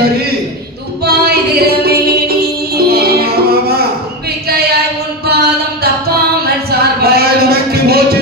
சரி துப்பாய் திருமேனி தும்பிக்கையாய் உன் பாதம் தப்பாமல் சார்பாய் நமக்கு போற்றி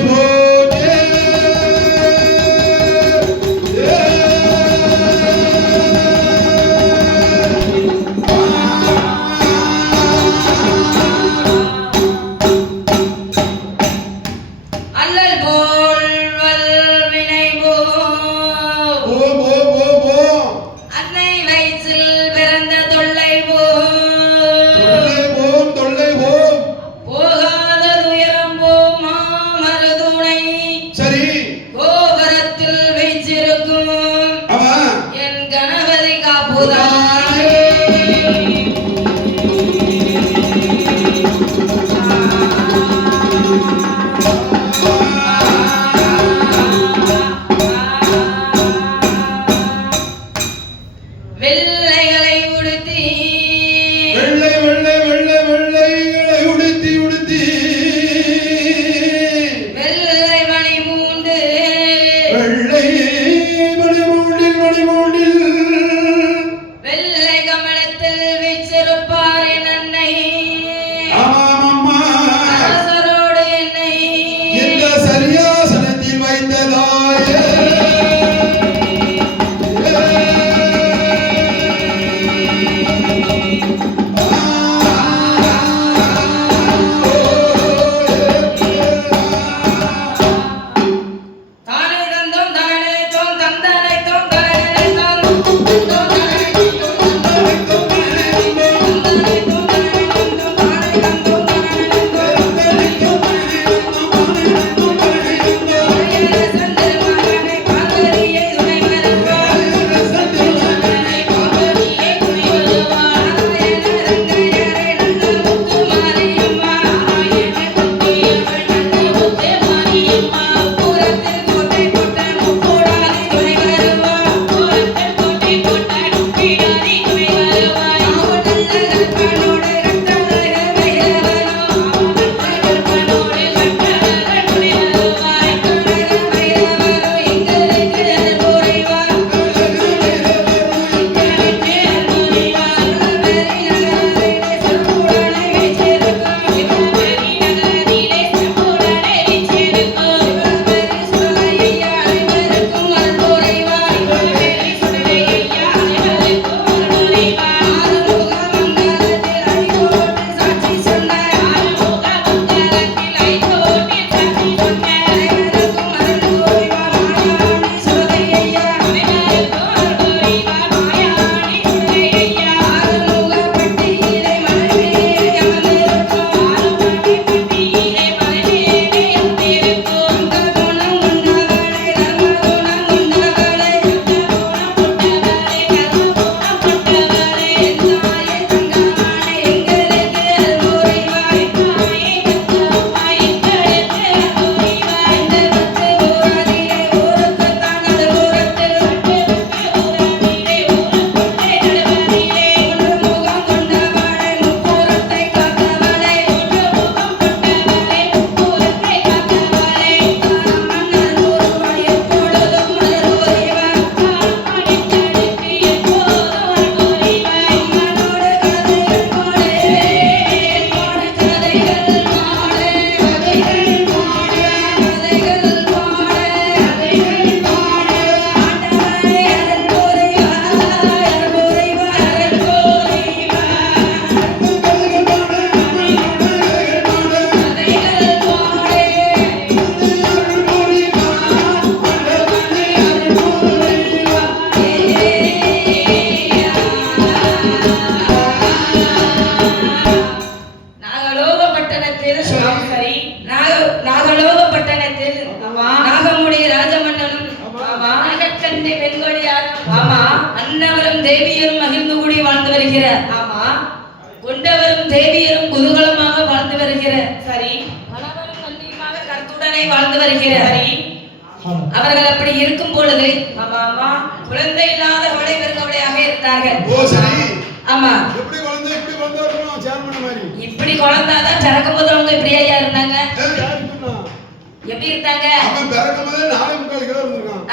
அவர்கள் அப்படி இருக்கும் பொழுது குழந்தை இல்லாத கவலை பெருக்கவளையாக இருந்தார்கள். ஆமா, இப்படி குழந்தாதான் பிறக்கும் போது அவங்க இப்படி ஐயா இருந்தாங்க. எப்படி இருந்தாங்க?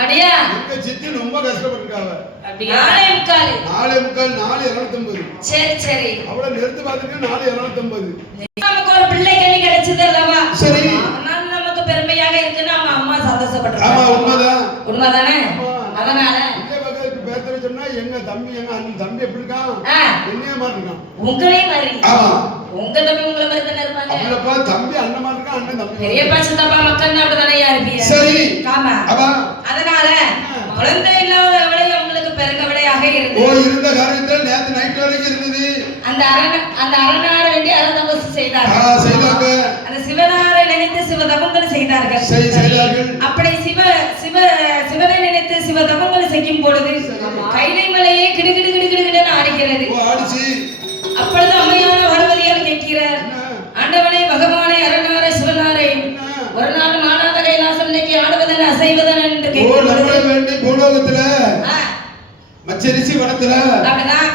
அப்படியா? அப்படியா? 4:45. 4:45, 4:250. சரி சரி. அவளை நிறுத்து பார்த்துட்டு 4:250. நமக்கு ஒரு பிள்ளை கனி கிடைச்சது அல்லவா? சரி. அதனால நமக்கு பெருமையாக இருக்குன்னு அவங்க அம்மா சந்தோஷப்பட்டாங்க. ஆமா உண்மைதான். உண்மைதானே? அதனால பேசுற சொன்னா எங்க தம்பி எங்க அண்ணன் தம்பி எப்படி இருக்கான்? என்னைய மாதிரி இருக்கான். உங்களே மாதிரி. ஆமா. உங்க தம்பி உங்கள மாதிரி தானே இருப்பாங்க. அப்பளப்பா தம்பி அண்ணன் மாதிரி இருக்கான், அண்ணன் தம்பி. பெரியப்பா சித்தப்பா மக்கள் அப்படிதானே இருப்பீங்க. சரி. ஆமா. அப்பா அதனால குழந்தை இல்லாதவளை உங்களுக்கு பெருங்கவலையாக இருந்தது. ஓ இருந்த காரியத்தில் நேத்து நைட் வரைக்கும் இருந்தது. அந்த அரணார வேண்டி அறதபசு செய்தார்கள். செய்தாங்க. அந்த சிவனாரை நினைத்து சிவதபங்கள் செய்தார்கள். செய்தார்கள். அப்படி சிவனை நினைத்து சிவதபங்கள் செய்யும் பொழுது கைலை மலையே கிடுகிடு கிடுகிடுன்னு ஆடுகிறது. ஆடிச்சு. அப்பொழுது அம்மையான பார்வதியார் கேட்கிறார், ஆண்டவனே பகவானே அரணாரை சிவனாரை ஒரு நாள் மானாத கைலாசம் இன்னைக்கு ஆடுவதன் அசைவதன் என்று கேட்க பூலோகத்துல மச்சரிசி வனத்துல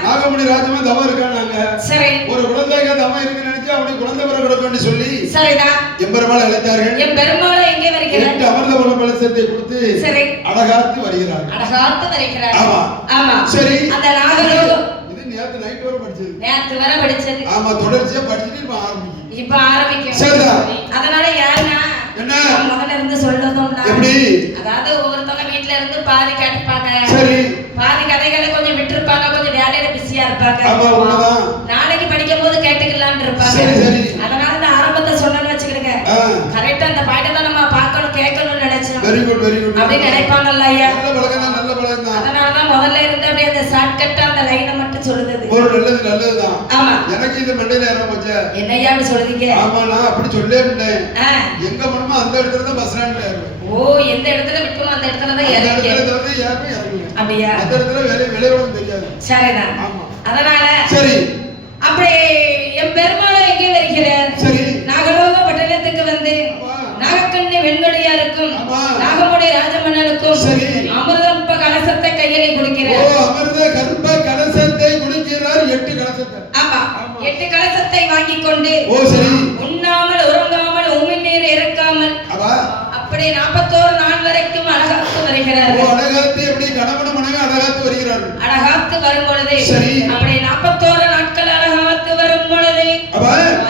நாகமணி ராஜமா தவம் இருக்காங்க. சரி. ஒரு குழந்தைக்கு தவம் இருக்கு நினைச்சு அவனுக்கு குழந்தை வர கொடுக்கணும்னு சொல்லி சரிதான் எம்பெருமாள் அழைத்தார்கள். எம்பெருமாள் எங்கே வருகிறார்? 8 அமிர்த பல பலசத்தை கொடுத்து சரி அடகாத்து வருகிறார். அடகாத்து வருகிறார். ஆமா ஆமா. சரி. அந்த நாகலோகம் இது நேத்து நைட் வரை படிச்சது. நேத்து வரை படிச்சது. ஆமா தொடர்ச்சியா படிச்சிட்டு இப்ப ஆரம்பிக்கும். சரிதான். அதனால யாருன்னா என்ன முதல்ல இருந்து சொல்றதும்னா எப்படி? அதாவது ஒவ்வொருத்தவங்க வீட்ல இருந்து பாதி கேட்பாங்க. சரி. பாதி கதைகளை கொஞ்சம் விட்டுருப்பாங்க, கொஞ்சம் வேலையில பிஸியா இருப்பாங்க. ஆமா உண்மைதான். நாளைக்கு படிக்கும் போது கேட்டுக்கலாம்னு இருப்பாங்க. சரி சரி. அதனால இந்த ஆரம்பத்தை சொன்னேன்னு வச்சுக்கிடுங்க. கரெக்ட்டா அந்த பாயிண்ட தான் நம்ம பார்க்கணும் கேட்கணும்னு நினைச்சோம். Very good very good. அப்படி நினைப்பாங்கல்ல ஐயா. நல்ல பழக்கம் தான், நல்ல பழக்கம் தான். அதனால தான் முதல்ல இருந்து அப்படியே அந்த ஷார்ட்கட்டா அந்த லைனை மட்டும் சொல்லுது. ஒரு நல்லதுதான். ஆமா. எனக்கு இது மண்டையில ஏற போச்சு. என்னையா அப்படி சொல்றீங்க? ஆமா நான் அப்படி சொல்லவே இல்லை. எங்க மனமோ அந்த இடத்துல தான் பஸ் ஸ்டாண்ட்ல ஏறுவேன். ஓ எந்த இடத்துல விட்டோமோ அந்த இடத்துல தான் ஏறுவீங்க. அந்த இடத்துல தான் ஏறுவேன். அப்படியே அந்த இடத்துல விளையாடவும் தெரியாது. சரிதான். ஆமா. அதனால சரி. அப்படி என் பெருமாளை எங்கே வருகிறார்? சரி. நாகலோக பட்டணத்துக்கு வந்து நாகக்கண்ணி வெண்கொடியாருக்கும் நாகமுடி ராஜமன்னனுக்கும் அமிர்த கலசத்தை கையிலே கொடுக்கிறார். ஓ அமிர்த கற்ப கலசத்தை கொடுக்கிறார். 8 கலசத்தை. ஆமா 8 கலசத்தை வாங்கி கொண்டு ஓ சரி உண்ணாமல் உறங்காமல் உமிழ்நீர் இறக்காமல் அப்படி 41 நாள் வரைக்கும் அழகாத்து வருகிறார். ஓ அழகாத்து எப்படி கணவன் மனைவி அழகாத்து வருகிறார்கள். அழகாத்து வரும் பொழுது சரி அப்படி 41 நாட்கள் அழகாத்து வரும் பொழுது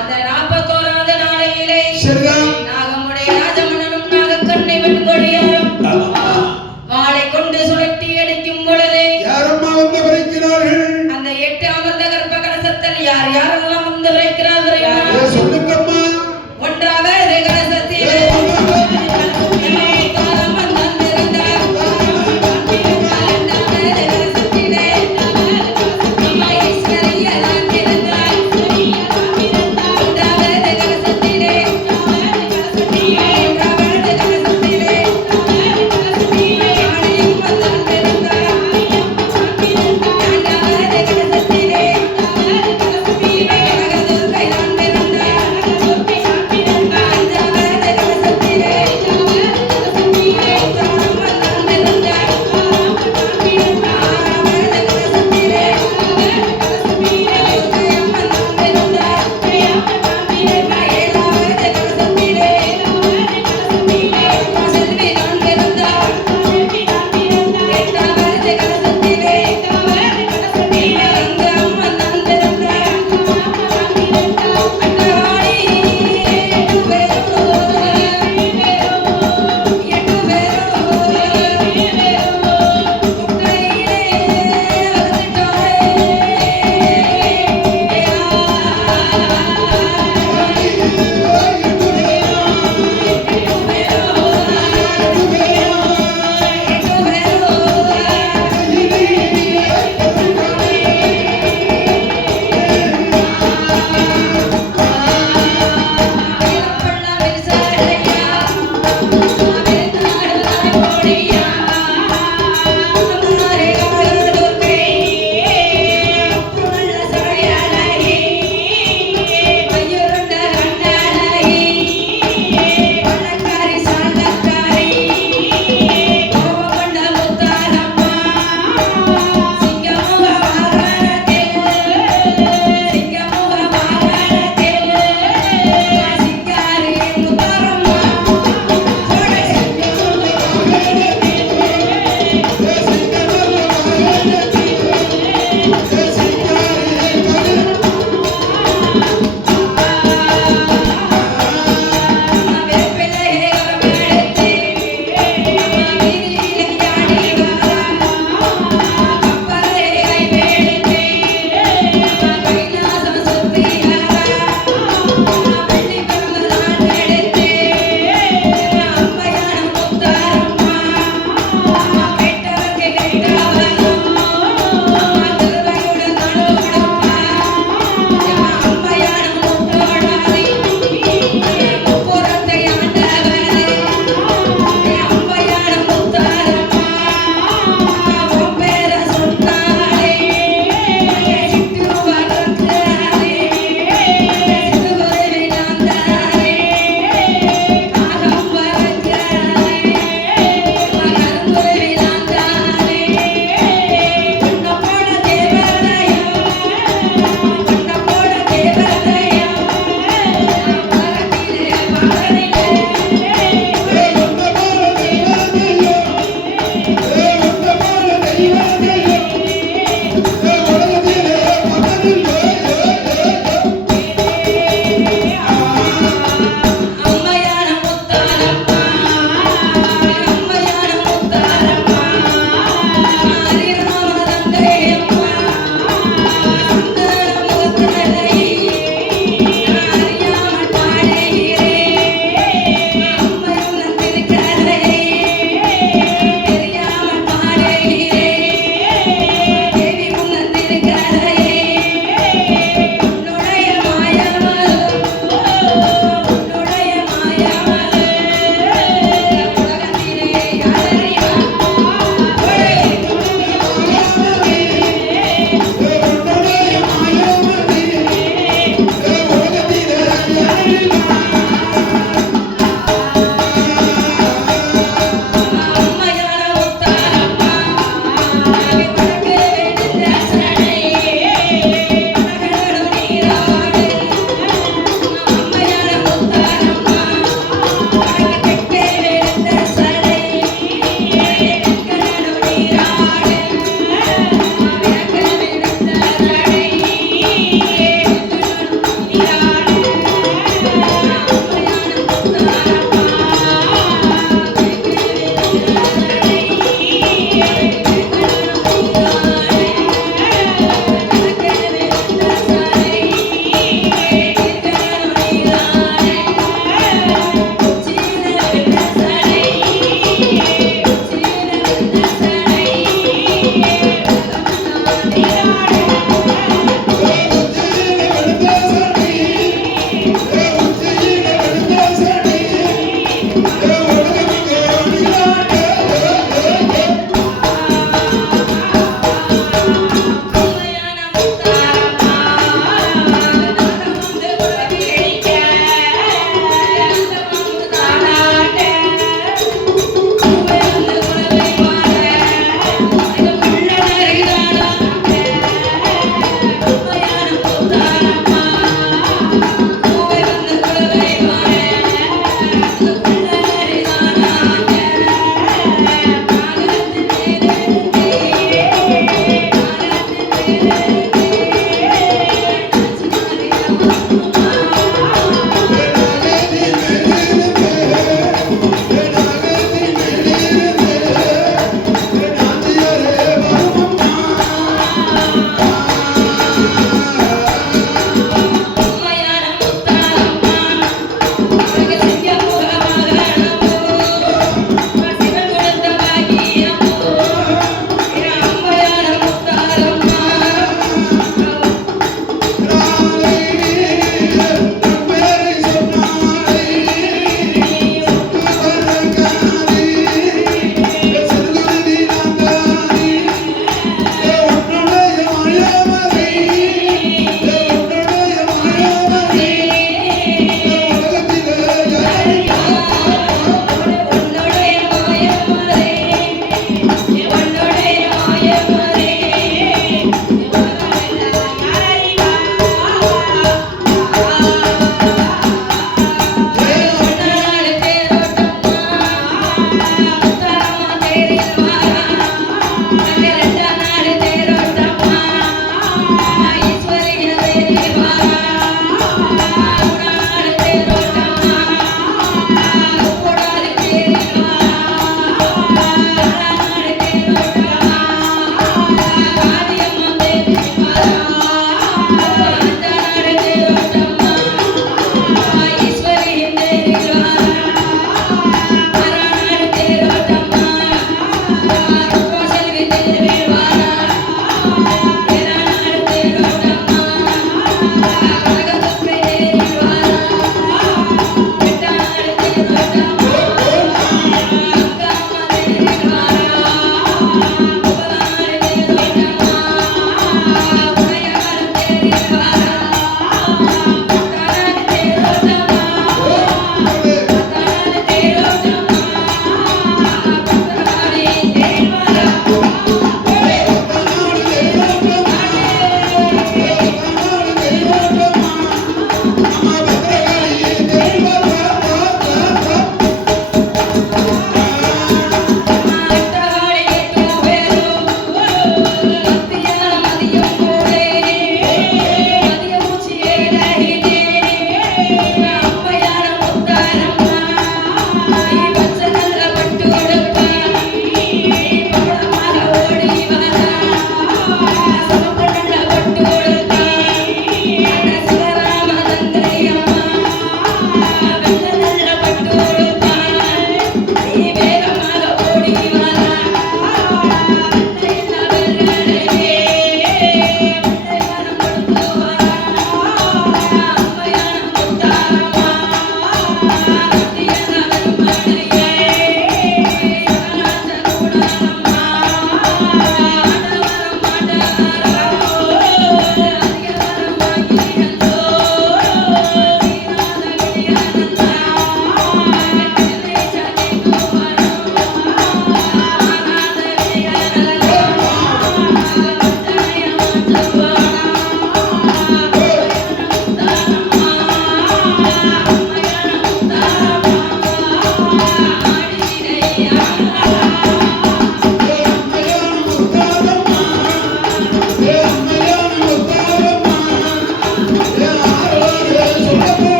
அந்த 41வது நாளையிலே சரிதான் நாகமுடைய ராஜமன்னனும் நாகக்கண்ணி வெண்கொடியாரும் வாளை கொண்டு சுழட்டி அடிக்கும் பொழுது யாரம்மா வந்து வரைக்கிறார்கள்? அந்த 8 அமிர்த கர்ப்ப கலசத்தில் யார் யாரெல்லாம் வந்து வரைக்கிறார்கள் சொல்லுங்கம்மா. ஒன்றாவது கலசத்திலே கேட்டவர்க்கு கேட்டவனும் திருவையுடன்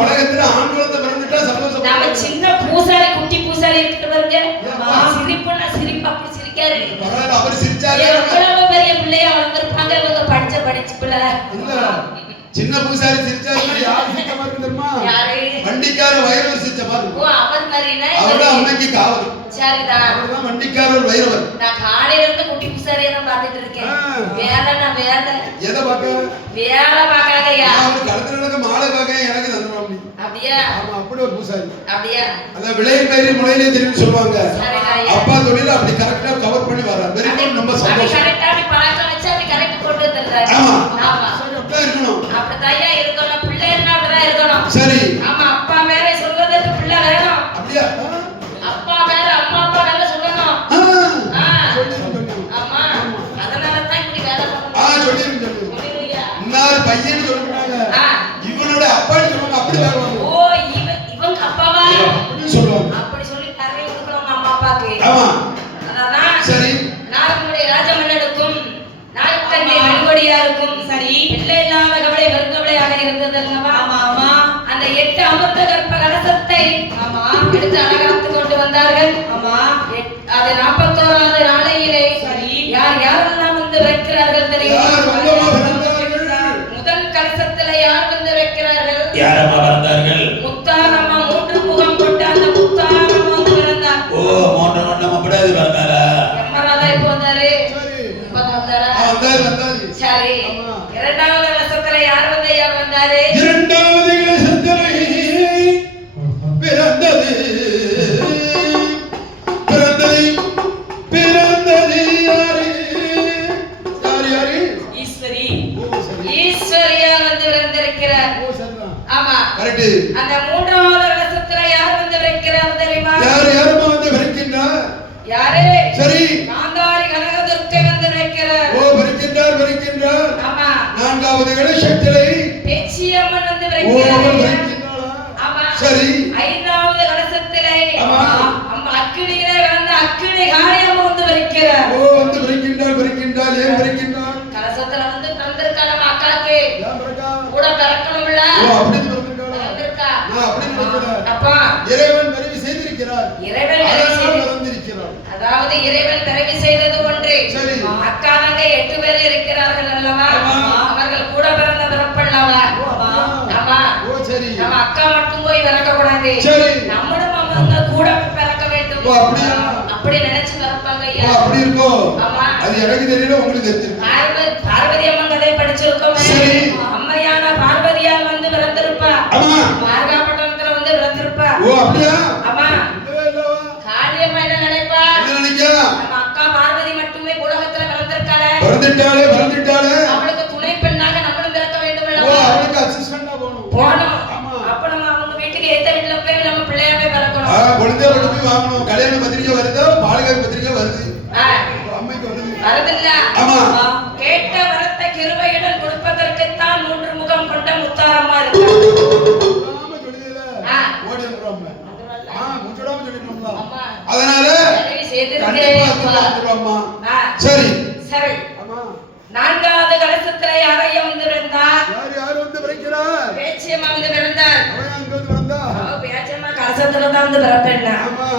உலகத்துல ஆண் குழந்தை பிறந்துட்டா சந்தோஷம். நாம சின்ன பூசாரி குட்டி பூசாரி இருக்கிற பாருங்க சிரிப்புன்னா சிரிப்பு அப்படி சிரிக்காரு. பரவாயில்ல அவர் சிரிச்சாரு. எவ்வளவு பெரிய பிள்ளையா வளர்ந்துருப்பாங்க இவங்க படிச்ச பிள்ளை. சின்ன பூசாரி சிரிச்சாருன்னா யார் சிரிச்ச மாதிரி தெரியுமா? வண்டிக்கார வைரவர் சிரிச்ச மாதிரி. ஓ அவர் மாதிரினா அவர்தான் அன்னைக்கு காவல். சரிதான். அவர்தான் வண்டிக்கார வைரவர். நான் காலையில இருந்து குட்டி பூசாரியை தான் பார்த்துட்டு இருக்கேன். வேலை எதை பார்க்க? வேலை பார்க்காதயா. அவர் கடத்தினக்கு மாலை பார்க்க எனக்கு தந்துறாம. அப்படியே? ஆமா அப்படி ஒரு பூசாரி. அப்படியே? அத விளைய பயிர் முளையிலே தெரியும் சொல்வாங்க. அப்பா தொழில அப்படி கரெக்ட்டா கவர் பண்ணி வரார். வெரி குட் நம்ம சந்தோஷம். அப்படி கரெக்ட்டா அப்படி பழக்க வச்சு அப்படி கரெக்ட் கொண்டு வந்துறாரு. ஆமா. ஆமா. சரி அப்படியே இருக்கணும். அப்படியே இருக்கணும். பிள்ளைன்னா அப்படியே இருக்கணும். சரி. ஆமா அப்பா மேல சொல்வதற்கு பிள்ளை வேணும். அப்படியே? அப்பா மேல அம்மா அப்பா மேல சொல்லணும். ஆமா. அதனால தான் இப்படி வேலை பண்ணணும். சொல்லிருங்க. இன்னார் பையன் சொல்றாங்க. இவனோட அப்பான்னு சொல்றாங்க. அப்படி வேணும். ஓ இவங்க அப்பாவா? அப்படி சொல்றாங்க. அப்படி சொல்லி கரை கொடுக்கறவங்க அம்மா அப்பாக்கு. ஆமா. அதான். சரி. நாகமுடி ராஜமன்னனுக்கும் நாகக்கண்ணி வெண்கொடியாருக்கும் சரி எல்லை இல்லாத கவலை வருங்கவளையாக இருந்ததல்லவா? ஆமா ஆமா. அந்த 8 அமிர்த கற்ப கலசத்தை ஆமா எடுத்து அலங்கரித்து கொண்டு வந்தார்கள். ஆமா. அது 41வது நாளையிலே சரி யார் யாரெல்லாம் வந்து வைக்கிறார்கள் தெரியுமா? முதல் கலசத்துல யார் வந்து வைக்கிறார்கள்? யாரம்மா வந்தார்கள்? முத்தாரம்மா 3 முகம் கொண்ட அந்த முத்தாரம்மா வந்து வந்தார். ஓ 3 முகம் அப்படியே வந்தாரா? எம்மராதா இப்போ வந்தாரு. சரி. இப்போ வந்தாரா? வந்தாரு. சரி. இரண்டாவது கலசத்துல யார் வந்தாரு? இரண்டாவது கலசத்துல பிறந்தது யாரு? ஈஸ்வரியா வந்து வந்திருக்கிறார். ஆமா கரெக்ட். அந்த மூன்றாவது கலசத்துல யார் வந்து வைக்கிறார் தெரியுமா? யார் வந்து வைக்கின்றார்? யாரு? சரி காந்தாரி கனகதுர்க்கை வந்து வைக்கிறார். ஓ வைக்கின்றார். ஆமா. நான்காவது கலசத்திலே பேச்சியம்மன் வந்து வைக்கிறார். ஆமா சரி. ஐந்தாவது கலசத்திலே ஆமா அம்மா அக்கினியிலே வந்த அக்கினி காளியம்மன் வந்து வைக்கிறார். ஓ வந்து வைக்கின்றார். ஏன் வைக்கின்றார்? கலசத்துல வந்து பிறந்திருக்கான அக்காக்கு ஏன் பிறக்கா? கூட பிறக்கணும்ல. ஓ அப்படி பிறந்திருக்கா. நான் அப்படி நினைக்கிறேன். அப்பா இறைவன் தெரிவி செய்திருக்கிறார். அதாவது இறைவன் தெரிவி செய்தது ஒன்று. சரி. அக்கானங்க 8 பேர் இருக்கிறார்கள் அல்லவா? அவர்கள் கூட பிறந்த பிறப்பல்லவா? ஆமா. ஓ சரி. நம்ம அக்கா மட்டும் போய் பிறக்க கூடாது. சரி. நம்மளும் அவங்க கூட பிறக்க வேண்டும். ஓ அப்படியே? அப்படி நினைச்சு பிறப்பாங்க ஐயா. ஓ அப்படி இருக்கோ? ஆமா. அது எனக்கு தெரியல உங்களுக்கு தெரியும். பார்வதி அம்மன் கதை படிச்சிருக்கோம். சரி. அம்மையான பார்வதியால் வந்து பிறந்திருப்பா. ஆமா. மார்காபட்டணத்துல வந்து பிறந்திருப்பா. ஓ அப்படியே? ஆமா. காளியம்மா என்ன நினைப்பா? என்ன நினைக்கா? நம்ம அக்கா பார்வதி மட்டுமே உலகத்துல பிறந்திருக்காளே. பிறந்திட்டாளே. அவளுக்கு துணை பெண்ணாக நம்மளும் பிறக்க வேண்டும் அல்லவா? ஓ அவளுக்கு அசிஸ்டன்ட்டா போணும். ஆமா. அப்ப நம்ம அவங்க வீட்டுக்கு ஏத்த வீட்ல போய் நம்ம பிள்ளையாவே பிறக்கணும். குழந்தைய போய் வாங்கணும். கல்யாண பத்திரிக்கை வருது, பாலகாய் பத்திரிக்கை வருது. அம்மைக்கு வருதுல்ல? ஆமா. கேட்ட வரத்தை கிருபையுடன் கொடுப்பதற்கு தான் 3 முகம் கொண்ட முத்தாரம்மா இருக்கு. ஆமா சொல்லுதேல. ஓடி வந்துருவாங்க. முச்சடாம சொல்லிட்டோம்ல. அதனால கண்டிப்பா வந்துருவாம்மா. சரி சரி. நான்காவது கலசத்துல யாரையும் வந்து விழுந்தார். யார் வந்து விளைக்கிறார்? பேச்சியம்மா வந்து விழுந்தார். அவன் அங்க வந்து விழுந்தா? பேச்சியம்மா கலசத்துல தான் வந்து விளப்பேன்னா. ஆமா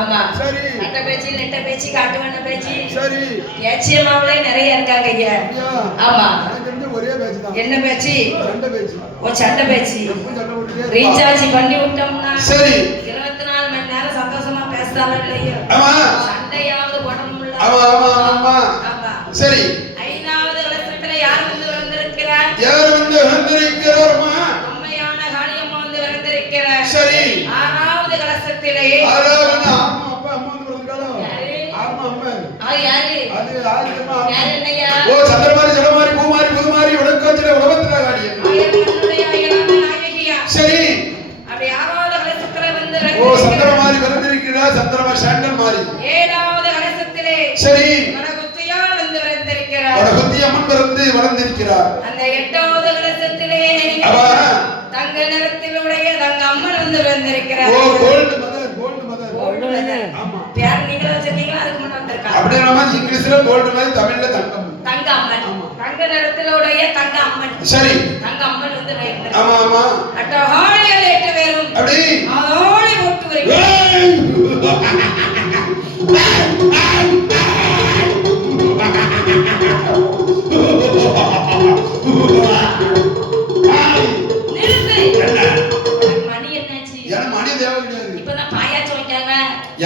ஆமா. சரி. நட்ட பேச்சி நெட்ட பேச்சி காட்டுவன பேச்சி. சரி. பேச்சியம்மாவுல நிறைய இருக்காங்க ஐயா. ஆமா. எனக்கு ஒரே பேச்சி தான். என்ன பேச்சி? சண்டை பேச்சி. ஓ சண்டை பேச்சி. ரீசார்ஜ் பண்ணி விட்டோம்னா சரி 24 மணி நேரம் சந்தோஷமா பேசலாம் இல்லையா? ஆமா. சண்டையாவது போடணும்ல. ஆமா ஆமா ஆமா. ஆமா. சரி. ஐந்தாவது கலசத்துல யார் வந்து வந்திருக்கிறார்? யார் வந்து வந்திருக்கிறார்மா? அம்மையான காளியம்மா வந்து வந்திருக்கிறார். சரி. ஆறாவது கலசத்திலே ஆறாவது அம்மா அப்பா அம்மா வந்து வந்திருக்காளோ? ஆமா அம்மா. யாரு? அது யாருமா? யார் என்னையா? ஓ சந்திரமாரி ஜடமாரி பூமாரி புதுமாரி உடக்கோச்சில உடவத்தில காளியன். சரி. அப்படி ஆறாவது கலசத்துல வந்து ஓ சந்திரமாரி வந்திருக்கிறார். சந்திரமா சாண்டல் மாரி. ஏழாவது கலசத்திலே சரி. வடகுத்தியால் வந்து வந்திருக்கிறார். வடகுத்தி அம்மன் வந்திருக்கிறார். அந்த எட்டாவது கலசத்திலே தங்க நிறத்திலுடைய தங்க அம்மன் வந்து வந்திருக்கிறார். Oh gold mother gold mother. Gold mother. ஆமா. பேர் நீங்க வச்சிருக்கீங்களா? அதுக்கு முன்ன வந்திருக்காங்க. அப்படியே நம்ம இங்கிலீஷ்ல கோல்ட் மதர் தமிழ்ல தங்கம். தங்க அம்மன். தங்க நிறத்திலுடைய தங்க அம்மன். சரி. தங்க அம்மன் வந்து வைக்கிறார். ஆமா ஆமா. அட்டஹாளியல் ஏற்று வேறும். அப்படி ஆளி போட்டு வருகிறார்.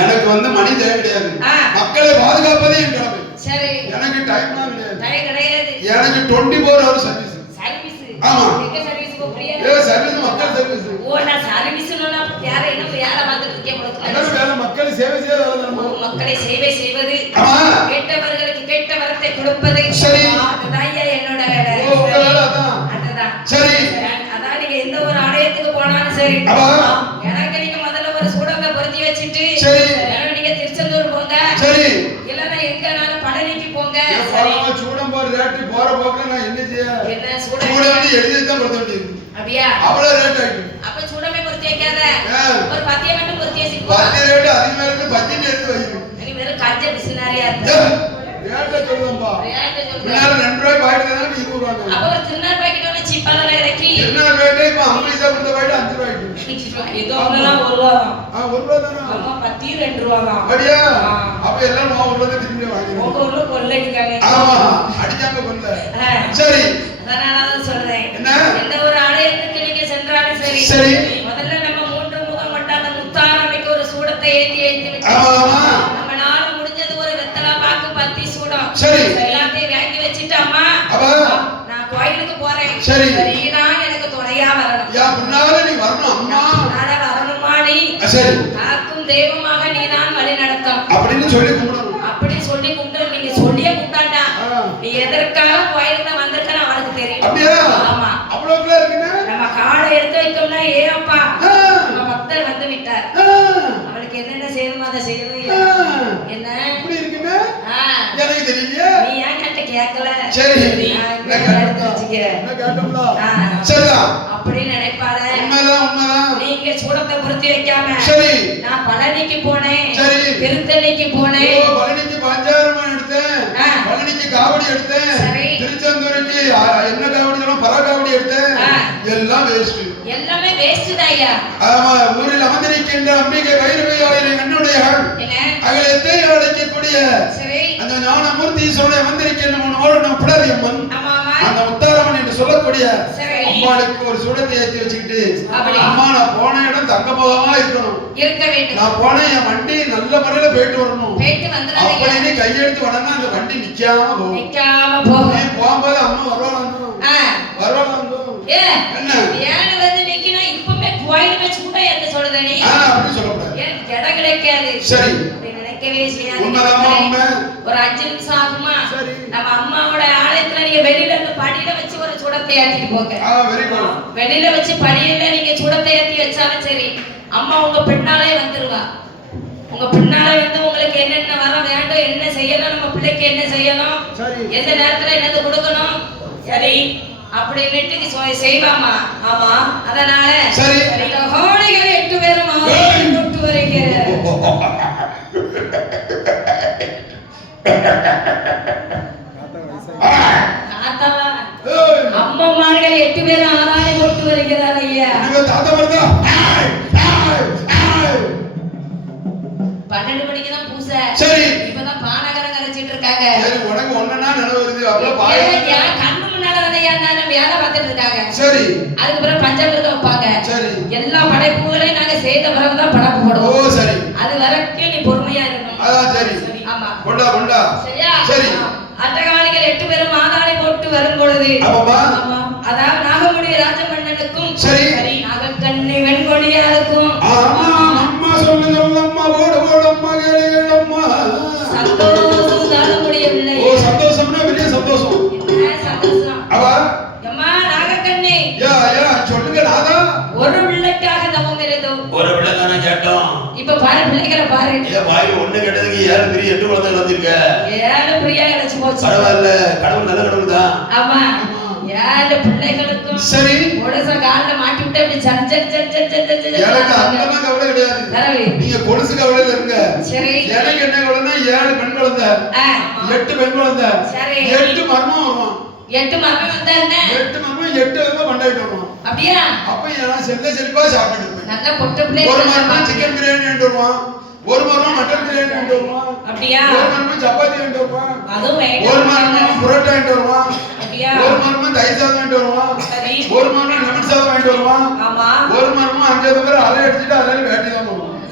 எனக்கு வந்து மணி தேவை கிடையாது. மக்களை பாதுகாப்பதே என் கடமை. சரி. எனக்கு டைம்லாம் கிடையாது. டைம் கிடையாது. எனக்கு 24 ஹவர் சர்வீஸ். சர்வீஸ். ஆமா. எங்க சர்வீஸ் போறியா? சர்வீஸ் மக்கள் சர்வீஸ். ஓ நான் சர்வீஸ்னா யார என்ன யார வந்து இருக்கே உங்களுக்கு. என்ன வேலை மக்கள் சேவை செய்ய வேலை தானே. மக்களை சேவை செய்வது. ஆமா. கேட்டவர்களுக்கு கேட்ட வரத்தை கொடுப்பது. சரி. அதுதான் என்னோட வேலை. ஓ உங்க வேலை அதான். அதுதான். சரி. அதான் நீங்க எந்த ஒரு ஆலயத்துக்கு போனாலும் சரி. எனக்கு நீங்க முதல்ல ஒரு சூடத்தை பொருத்தி வச்சிட்டு சரி நீங்க திருச்செந்தூர் போங்க. சரி. இல்லனா எங்கனாலும் பழனிக்கு போங்க. சரி. சூடம் போற ரேட் போற போக்குல நான் என்ன செய்ய? என்ன சூடம் வந்து எழுதி தான் பொருத்த வேண்டியது. அப்படியே அவ்வளவு ரேட் ஆயிட்டு. அப்ப சூடமே பொருத்தி வைக்காத. ஒரு பத்தியை மட்டும் பொருத்தி வச்சிட்டு. பத்தி ரேட் அதிகமா இருக்கு. பத்தியை எடுத்து வைங்க. நீ வெறும் கஞ்ச பிசினாரியா இருக்க. ரேட் சொல்லும்பா. ரேட் சொல்லுங்க. முன்னால 2 ரூபாய் பாக்கெட் தான 20 ரூபாய். அப்ப ஒரு சின்ன பாக்கெட் ஒண்ணு சீப்பால இறக்கி. என்ன ரேட் இப்ப 50 பைசா கொடுத்த பாக்கெட் 5 ரூபாய்க்கு. இது ஒண்ணலாம் 1 ரூபாய் தான். 1 ரூபாய் தானா? ஆமா பத்தி 2 ரூபாய் தான். அப்படியே அப்ப எல்லாம் நான் 1 ரூபாய் திரும்பி வாங்குறேன். உங்க ஊர்ல கொள்ளைடிக்காங்க. ஆமா அடிச்சாங்க கொல்ல. சரி. நான் சொல்றேன். எந்த ஒரு ஆலயத்துக்கு நீங்க சென்றாலும் சரி. சரி. முதல்ல நம்ம 3 முகம் கொண்ட அந்த முத்தாரமைக்கு ஒரு சூடத்தை ஏத்தி வைத்து. ஆமா. நம்மளால முடிஞ்சது ஒரு வெத்தலை பாக்கு பத்தி சூடம். சரி. எல்லாத்தையும் வாங்கி வச்சிட்டாமா. நான் கோயிலுக்கு போறேன். சரி. நீதான் எனக்கு துணையா வரணும். யா முன்னால நீ வரணும் அம்மா. நாளை வரணுமா நீ? சரி. காக்கும் தெய்வமாக நீதான் வழி நடத்தும். அப்படினு சொல்லி கும்பிடணும். அப்படி சொல்லி கும்பிட்டு நீங்க சொல்லியே கும்பிட்டாடா. நீ எதற்காக கோயிலுக்கு வந்திருக்கன்னு அவருக்கு தெரியும். அப்படியே? ஆமா. அவ்வளவுக்குள்ள இருக்குன்னா நம்ம காலை எடுத்து வைக்கோம்னா ஏப்பா நம்ம பக்தர் வந்து விட்டார். அவளுக்கு என்னென்ன செய்யணுமோ அதை செய்யணும். என்ன இப்படி இருக்குன்னா எனக்கு தெரியலையே. நீ ஏன் கிட்ட கேட்கல? சரி நான் கேட்டோம்ல. சரிதான் அப்படி நினைப்பாளே. உண்மைதான் உண்மைதான். நீங்க சூடத்தை பொருத்தி வைக்காம சரி நான் பழனிக்கு போனேன். சரி திருத்தணிக்கு போனேன். ஓ பழனிக்கு பஞ்சாரமா எடுத்தேன். பழனிக்கு காவடி எடுத்தேன். சரி திருச்செந்தூருக்கு என்ன காவடி சொன்னா பரா காவடி எடுத்தேன். எல்லாம் வேஸ்ட். எல்லாமே வேஸ்ட் தாயா. ஆமா ஊரில் அமர்ந்திருக்கின்ற அம்பிகை வைரவியாயிரை என்னுடையகள். அகலத்தை அழைக்கக்கூடிய சரி அந்த ஞானமூர்த்தி சொல்ல வந்திருக்கின்ற நம்ம பிடாரியம்மன். அந்த முத்தாரம்மன் என்று சொல்லக்கூடிய அம்மாளுக்கு ஒரு சூடத்தை ஏற்றி வச்சுக்கிட்டு அம்மா நான் போன இடம் தங்கமாக இருக்கணும். இருக்க வேண்டும். நான் போன என் வண்டி நல்ல முறையில போயிட்டு வரணும். அப்படின்னு கையெழுத்து வடனா அந்த வண்டி நிக்காம போகும். நிக்காம போகும். போகும்போது அம்மா வருவாங்க. வருவாங்க. என்ன ஏன் வந்து நிக்கணும்? இப்பமே கோயில் வச்சு கூட என்ன சொல்றத நீ? அப்படி சொல்லக்கூடாது. இடம் கிடைக்காது. சரி நினைக்கவே செய்யாது. ஒரு 5 நிமிஷம் ஆகுமா? நம்ம அம்மாவோட ஆலயத்துல நீங்க வெளியில இருந்து படியில வச்சு ஒரு சூடத்தை ஏத்திட்டு போங்க. வெளியில வச்சு படியில நீங்க சூடத்தை ஏத்தி வச்சாலும் சரி அம்மா உங்க பின்னாலே வந்துருவா. உங்க பின்னாலே வந்து உங்களுக்கு என்னென்ன வர வேண்டும், என்ன செய்யணும், நம்ம பிள்ளைக்கு என்ன செய்யணும், எந்த நேரத்துல என்னது கொடுக்கணும். சரி அப்படின்னுட்டு நீ செய்வாமா. ஆமா, அதனால சரி இந்த ஹோலிகள் 8 பேரும் ஆதாளி போட்டு வருகிறார். அம்மம்மார்கள் 8 பேரும் ஆதாளி போட்டு வருகிறார் ஐயா. 12 மணிக்கு தான் பூசை. சரி இப்பதான் பானகரம் கரைச்சிட்டு இருக்காங்க. சரி உனக்கு ஒண்ணனா நினைவு வருது. அப்ப பாய் கண்ணு முன்னால வதையா நம்ம வேலை பார்த்துட்டு இருக்காங்க. சரி அதுக்கு பிறகு பஞ்சாமிர்தம் வைப்பாங்க. சரி எல்லா படைப்புகளையும் நாங்க செய்த பிறகுதான் படைப்பு போடுவோம். ஓ சரி அது வரைக்கும் நீ பொறுமையா இருக்கணும். அதான் சரி ஆமா கொண்டா கொண்டா சரியா. சரி அட்டகாளிகள் 8 பேரும் ஆதாளி போட்டு வரும் பொழுது ஆமாமா அதாவது நாகமுடி ராஜமன்னனுக்கும் சரி நாகக்கண்ணி வெண்கொடியாருக்கும் ஆமா அம்மா சொல்லுங்க அம்மா ஓடு ஓடு அம்மா கேளுங்க அம்மா சந்தோஷம் தாழ முடியவில்லை. ஓ சந்தோஷம்னா பெரிய சந்தோஷம். என்ன சந்தோஷம் அவ அம்மா நாகக்கண்ணி யா யா சொல்லுங்க நாதா. ஒரு பிள்ளைக்காக தவம் இருந்தோம். ஒரு பிள்ளை தானே கேட்டோம். இப்ப பாரு பிள்ளைகளை பாரு. ஏ வாய் ஒண்ணு கேட்டதுக்கு 7 பெரிய 8 குழந்தை வந்திருக்க. 7 பிரியா கிடைச்சு போச்சு. பரவாயில்ல கடவுள் நல்ல கடவுள் தான். ஆமா 7 பிள்ளைகளுக்கும் சரி கொலுச கால்ல மாட்டி விட்டு அப்படி சன் சன் சன் சன் சன் சன் எனக்கு அதெல்லாம் கவலை கிடையாது. தரவே நீங்க கொலுசு கவலையில இருங்க. சரி எனக்கு என்ன கவலைன்னா 7 பெண் குழந்தை 8 பெண் குழந்தை சரி 8 மர்மம் வருவான். 8 மர்மம் வந்தா என்ன 8 மர்மம் 8 வந்து பண்டாயிட்டு வருவான். அப்படியா அப்ப நான் செல்வா சாப்பிட்டு இருப்பேன். நல்ல பொட்ட பிள்ளை. ஒரு மர்மம் சிக்கன் பிரியாணி வாங்கிட்டு வருவான். ஒரு மர்மம் மட்டன் பிரியாணி வாங்கிட்டு வருவான். அப்படியா ஒரு மர்மம் சப்பாத்தி வாங்கிட்டு வருவான். அதுவும் ஒரு மர்மம் புரோட்டா வாங்கிட்டு வருவான். அப்படியா ஒரு மர்மம் தயிர் சாதம் வாங்கிட்டு வருவான். சரி ஒரு மர்மம் லெமன் சாதம் வாங்கிட்டு வருவான். ஆமா ஒரு மர்மம் 5 பேர் அரை அடிச்சிட்டு அரை வேட்டி தான் போடுவான்.